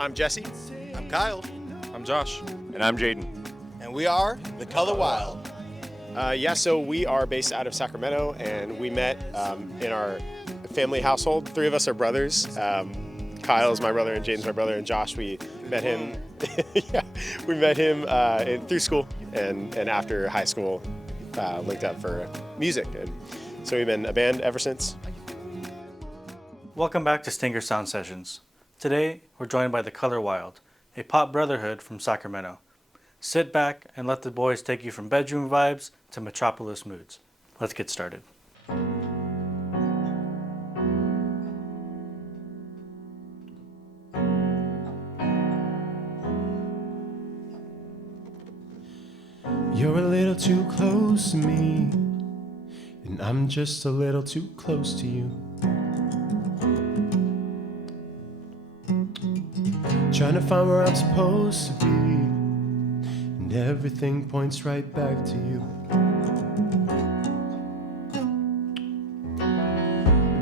I'm Jesse. I'm Kyle. I'm Josh. And I'm Jaden. And we are The Color Wild. So we are based out of Sacramento, and we met in our family household. Three of us are brothers. Kyle is my brother, and Jaden's my brother, and Josh, we met him. We met him through school, and after high school, linked up for music, and so we've been a band ever since. Welcome back to Stinger Sound Sessions. Today, we're joined by The Color Wild, a pop brotherhood from Sacramento. Sit back and let the boys take you from bedroom vibes to metropolis moods. Let's get started. You're a little too close to me, and I'm just a little too close to you. Trying to find where I'm supposed to be, and everything points right back to you.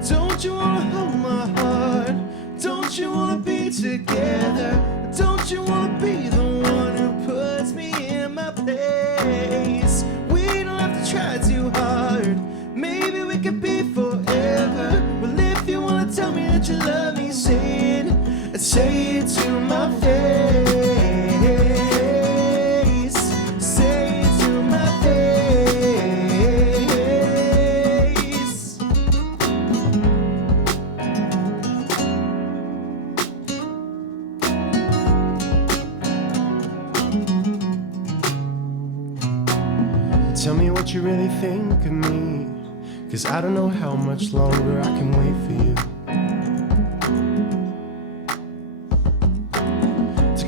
Don't you wanna hold my heart? Don't you wanna be together? Don't you wanna be the one who puts me in my place? We don't have to try too hard. Maybe we could be forever. Well, if you wanna tell me that you love me, say it. Say it to my face. Say it to my face. Tell me what you really think of me, 'cause I don't know how much longer I can wait for you.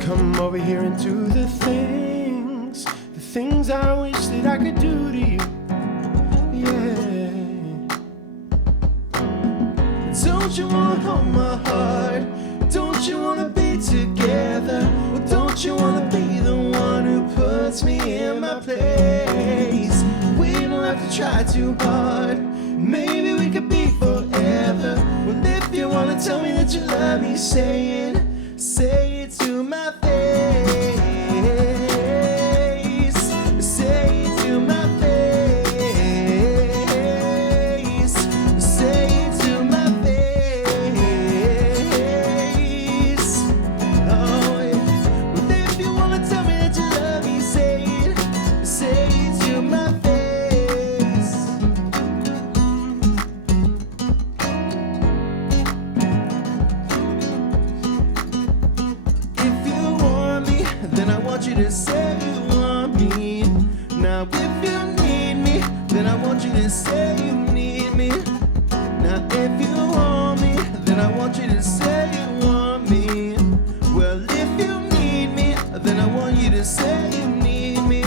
Come over here and do the things I wish that I could do to you. Yeah. Don't you wanna hold my heart? Don't you wanna be together? Well, don't you wanna be the one who puts me in my place? We don't have to try too hard. Maybe we could be forever. Well, if you wanna tell me that you love me, say it. Say it to my face. Say it to my face. Say it to my face. Oh, yeah. Well, if you wanna tell me that you love me, say it. Say it to my face. You to say you want me. Now if you need me, then I want you to say you need me. Now if you want me, then I want you to say you want me. Well, if you need me, then I want you to say you need me.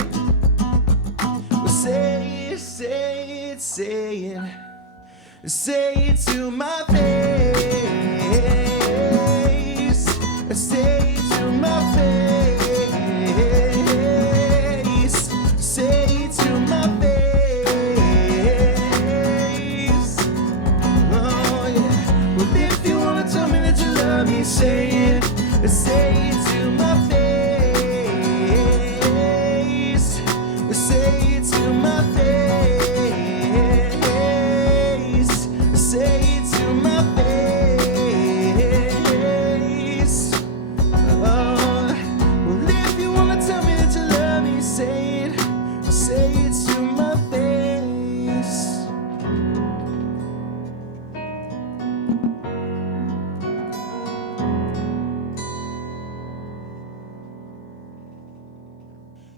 Well, say it, say it, say it. Say it to my face. Say it to my face. Say it to my face. Oh yeah. Well, if you wanna tell me that you love me, say it. Say it to my face. Say it to my face. Say it to my face. Oh, well, if you wanna tell me that you love me, say it. Say it to my face.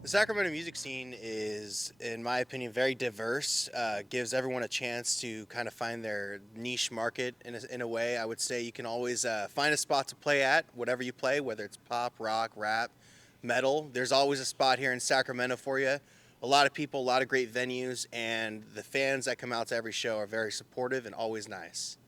The Sacramento music scene is, in my opinion, very diverse. Gives everyone a chance to kind of find their niche market in a way. I would say you can always find a spot to play at, whatever you play, whether it's pop, rock, rap, metal. There's always a spot here in Sacramento for you. A lot of people, a lot of great venues, and the fans that come out to every show are very supportive and always nice.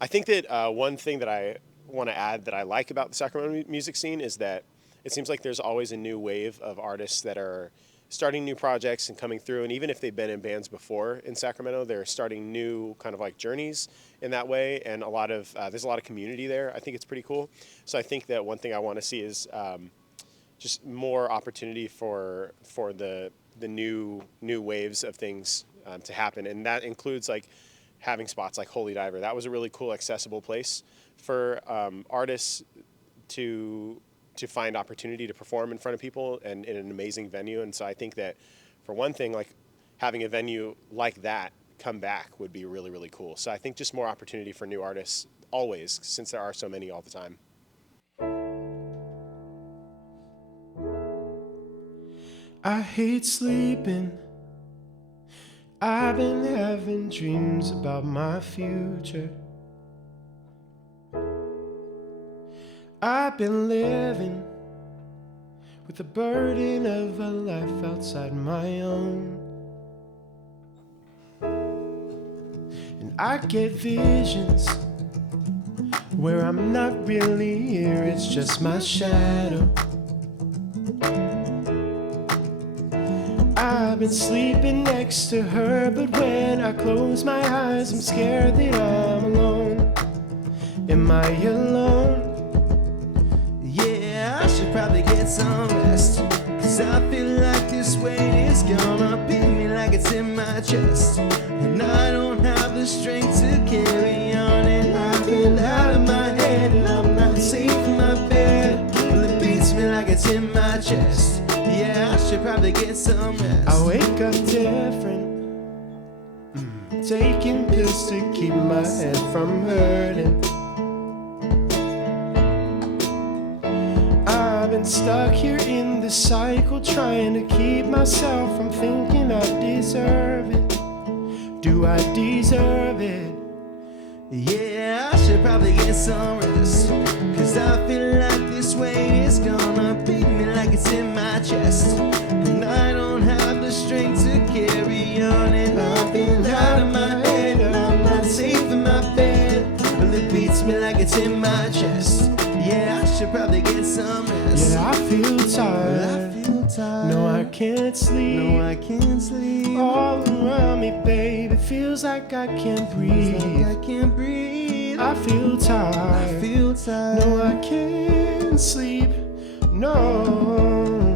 I think that one thing that I want to add that I like about the Sacramento music scene is that it seems like there's always a new wave of artists that are starting new projects and coming through. And even if they've been in bands before in Sacramento, they're starting new kind of like journeys in that way. And there's a lot of community there. I think it's pretty cool. So I think that one thing I want to see is just more opportunity for the new waves of things to happen. And that includes like having spots like Holy Diver. That was a really cool, accessible place for artists to find opportunity to perform in front of people and in an amazing venue. And so I think that for one thing, like having a venue like that come back would be really, really cool. So I think just more opportunity for new artists always, since there are so many all the time. I hate sleeping. I've been having dreams about my future. I've been living with the burden of a life outside my own. And I get visions where I'm not really here, it's just my shadow. I've been sleeping next to her, but when I close my eyes, I'm scared that I'm alone. Am I alone? Yeah, I should probably get some rest, 'cause I feel like this weight is gonna beat me like it's in my chest. And I don't have the strength to carry on, and I feel out of my head, and I'm not safe in my bed. Well, it beats me like it's in my chest. Yeah, I should probably get some rest. I wake up different, taking pills to keep my head from hurting. I've been stuck here in this cycle, trying to keep myself from thinking I deserve it. Do I deserve it? Yeah, I should probably get some rest, 'cause I feel like this weight is gonna beat me like it's in my chest. And I don't have the strength to carry on, and I feel out of my head, and I'm not safe in my bed. Well, it beats me like it's in my chest. Yeah, I should probably get some rest. Yeah, I feel tired. No, I can't sleep. No, I can't sleep. All around me, babe, it feels like I can't breathe. I can't breathe. I feel tired. No, I can't sleep. No.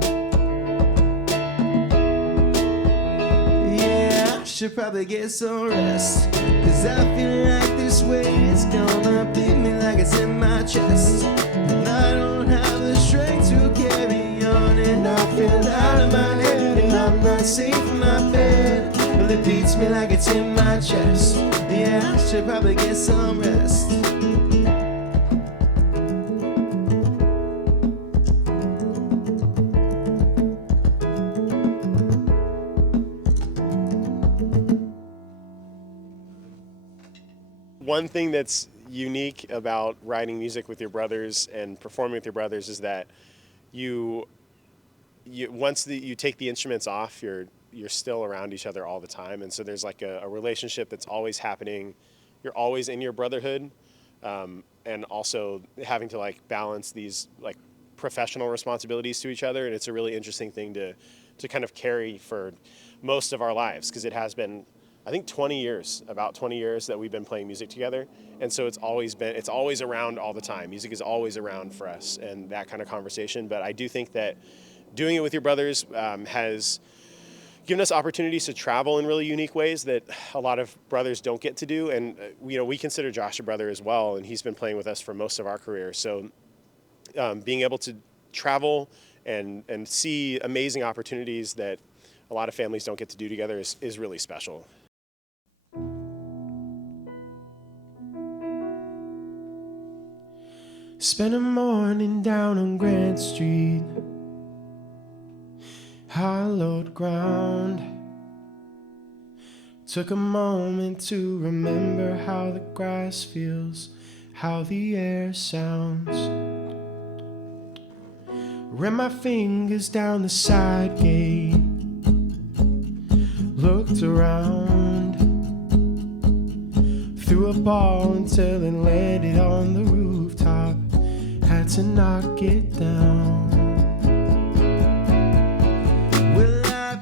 Yeah, I should probably get some rest, 'cause I feel like this weight is gonna beat me like it's in my chest. And I don't have the strength to carry on, and I feel out of my head, and I'm not safe in my bed. Well, it beats me like it's in my chest. Yeah, I should probably get some rest. One thing that's unique about writing music with your brothers and performing with your brothers is that once you take the instruments off, you're still around each other all the time, and so there's like a relationship that's always happening. You're always in your brotherhood, and also having to like balance these like professional responsibilities to each other, and it's a really interesting thing to kind of carry for most of our lives, because it has been, I think, about 20 years that we've been playing music together. And so it's always around all the time. Music is always around for us, and that kind of conversation. But I do think that doing it with your brothers has given us opportunities to travel in really unique ways that a lot of brothers don't get to do. And, we consider Josh a brother as well, and he's been playing with us for most of our career. So being able to travel and see amazing opportunities that a lot of families don't get to do together is really special. Spent a morning down on Grant Street, hallowed ground. Took a moment to remember how the grass feels, how the air sounds. Ran my fingers down the side gate, looked around, threw a ball until it landed on the rooftop. Had to knock it down. Well, I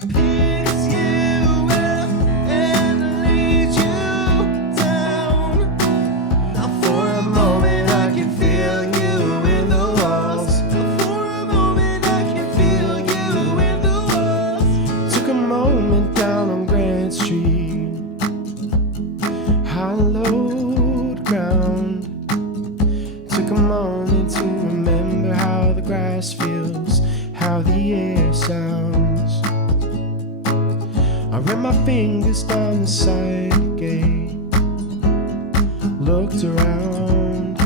hallowed ground. Took a moment to remember how the grass feels, how the air sounds. I ran my fingers down the side gate, looked around,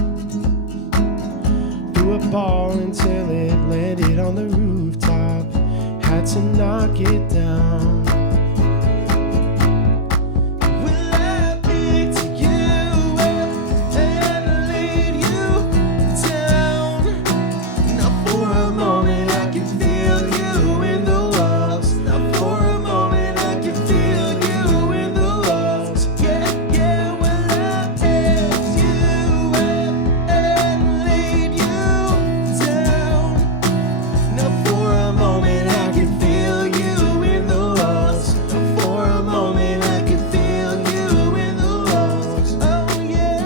threw a ball until it landed on the rooftop, had to knock it down. Well, I picked you up and laid you down. Now for a moment I can feel you in the walls. Now for a moment I can feel you in the walls. Yeah, yeah, well I picked you up and laid you down. Now for a moment I can feel you in the walls. Now for a moment I can feel you in the walls. Oh yeah.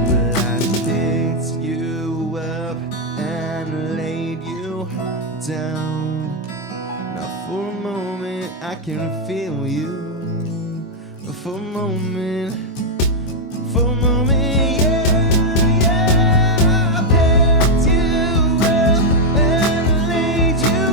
Well, I picked you up and laid you down. Now for a moment I can feel you. For a moment, yeah, yeah. I picked you up and laid you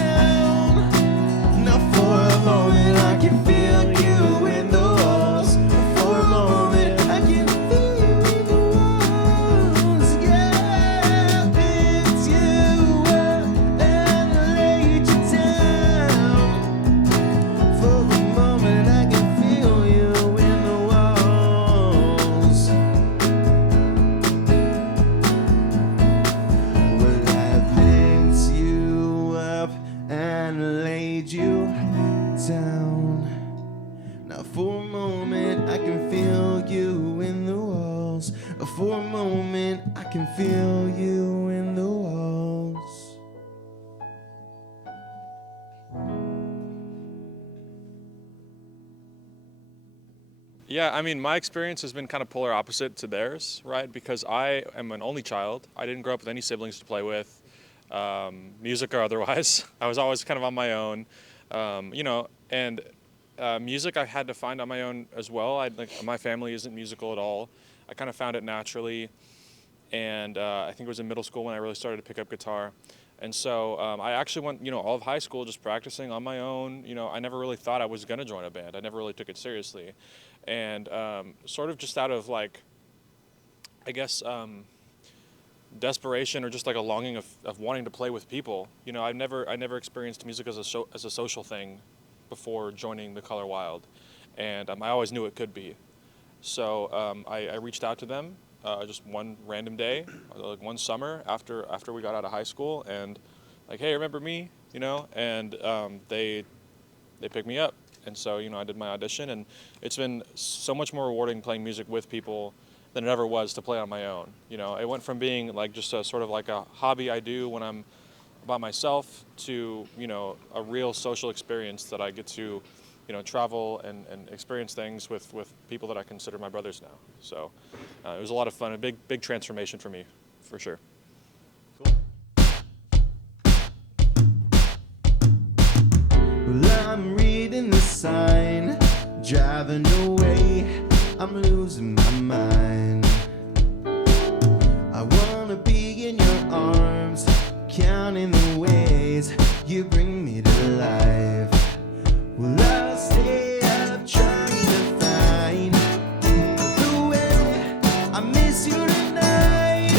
down. Now for a moment I can feel you in the walls. For a moment I can feel you in the walls. Yeah, I picked you up and laid you down. For a moment I can feel you in the walls. Well, I picked you up and laid you down. Now for a moment I can feel you in the walls. For a moment I can feel you in the walls. Yeah, I mean, my experience has been kind of polar opposite to theirs, right? Because I am an only child. I didn't grow up with any siblings to play with, music or otherwise. I was always kind of on my own, and music I had to find on my own as well. My family isn't musical at all. I kind of found it naturally, and I think it was in middle school when I really started to pick up guitar. And so I actually went, all of high school just practicing on my own. I never really thought I was going to join a band. I never really took it seriously. And sort of just out of desperation or just like a longing of wanting to play with people. I never experienced music as a social thing before joining the Color Wild. And I always knew it could be. So I reached out to them just one random day, like one summer after we got out of high school, and like, hey, remember me? And they picked me up. And so, I did my audition, and it's been so much more rewarding playing music with people than it ever was to play on my own. It went from being like just a sort of like a hobby I do when I'm by myself to, a real social experience that I get to, travel and experience things with people that I consider my brothers now. So it was a lot of fun, a big transformation for me, for sure. Well, I'm reading the sign, driving away, I'm losing my mind. I wanna be in your arms, counting the ways you bring me to life. Well, I'll stay up trying to find the way I miss you tonight.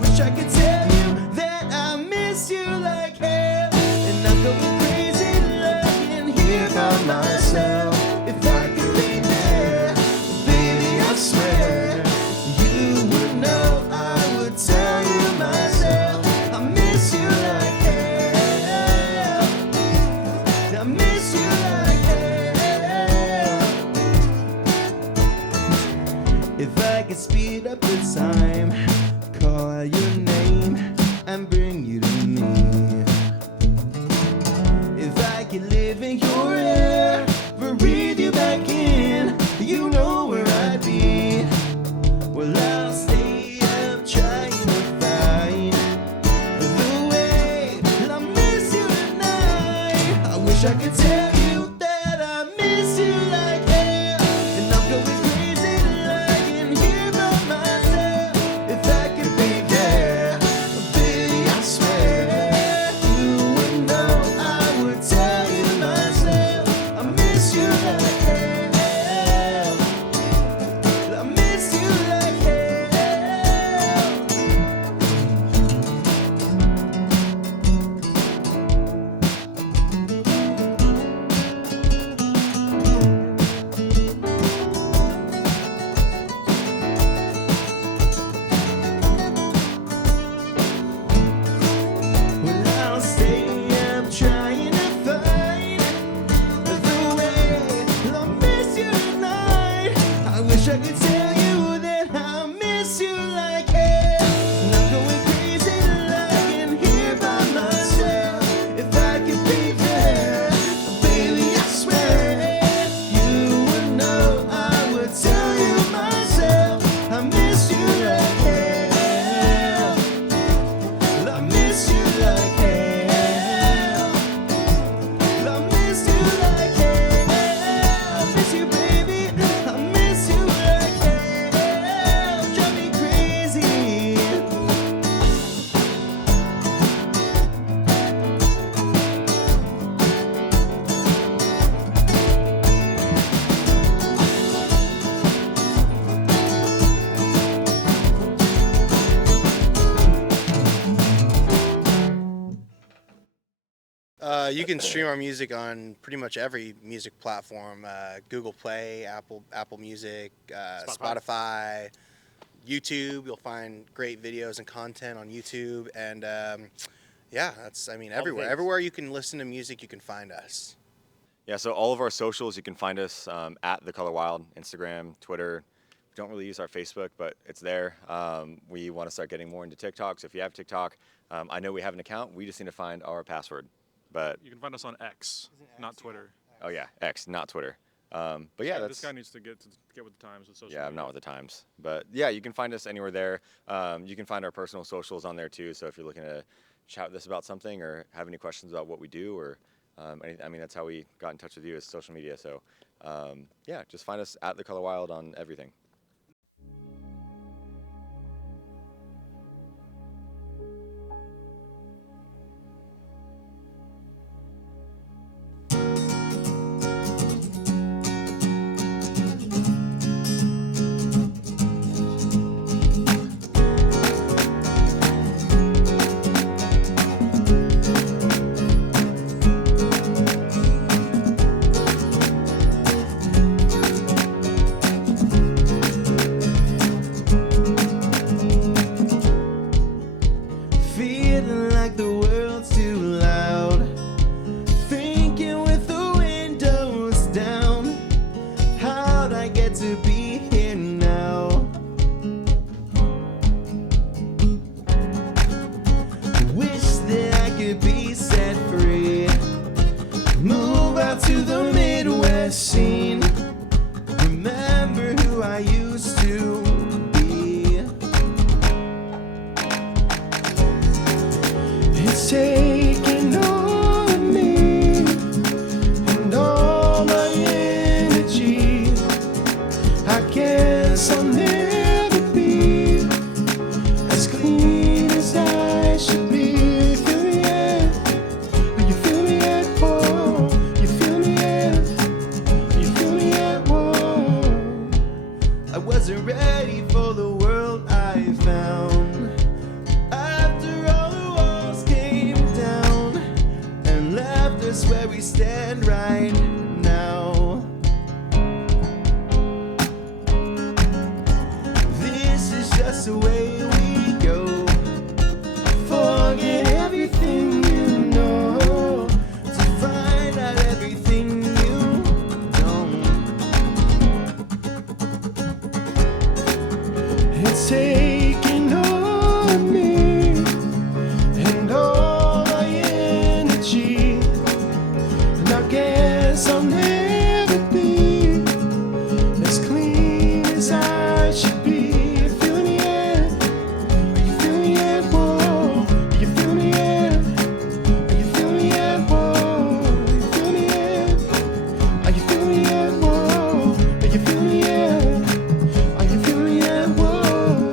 Wish I could tell you that I miss you like hell, and I'm going crazy looking here by myself. If I could be there, baby, I swear you would know. I would tell you myself I miss you like hell. I miss you like hell. If I could speed up the time, call your name and bring you to me. If I could live in your air, breathe you back in, you know where wish I could tell you that I miss you like hell. And I'm going crazy lying here by myself. If I could be there, baby, I swear you would know I would tell you myself. I miss you like hell. I miss you like hell. I miss you like hell. I miss you, baby. I miss you like hell. Drive me crazy. You can stream our music on pretty much every music platform: Google Play, Apple Music, Spotify, YouTube. You'll find great videos and content on YouTube, and yeah, that's everywhere. things. Everywhere you can listen to music, you can find us. Yeah, so all of our socials, you can find us at The Color Wild, Instagram, Twitter. We don't really use our Facebook, but it's there. We want to start getting more into TikTok, so if you have TikTok, I know we have an account. We just need to find our password. But, You can find us on X, not Twitter. oh yeah, X, not Twitter. But yeah, This that's... guy needs to get with the times with social Yeah, I'm media. not with the times. But yeah, you can find us anywhere there. You can find our personal socials on there too. So if you're looking to chat with us about something or have any questions about what we do or that's how we got in touch with you is social media. So yeah, just find us at The Color Wild on everything. Feeling like the world's too loud. Thinking with the windows down. How'd I get to be here now? Wish that I could be set free. Move out to the Midwest scene. Remember who I used to be. It's taking all of me and all my energy. I guess I'll never be as clean as I should be. You feel me yet? You feel me yet? Whoa. You feel me yet? You feel me yet? Whoa. I wasn't ready for the world I found. After all the walls came down and left us where we stand right now. This is just the way we go. Forget everything you know to find out everything you don't. It's taking all of me and all my energy, and I guess I'll never be as clean as I should be. You feel me yet? You feel me yet? Whoa. You feel me yet? You feel me yet? Whoa. You feel me yet? Are you feel me yet? Whoa. Are you feel me yet? Are you feel me yet? Whoa.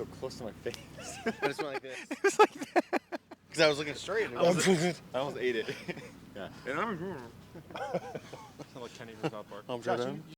so close to my face. I just went like this. It was like that. Because I was looking straight. And I almost ate it. Yeah. Like Kenny from South Park. Home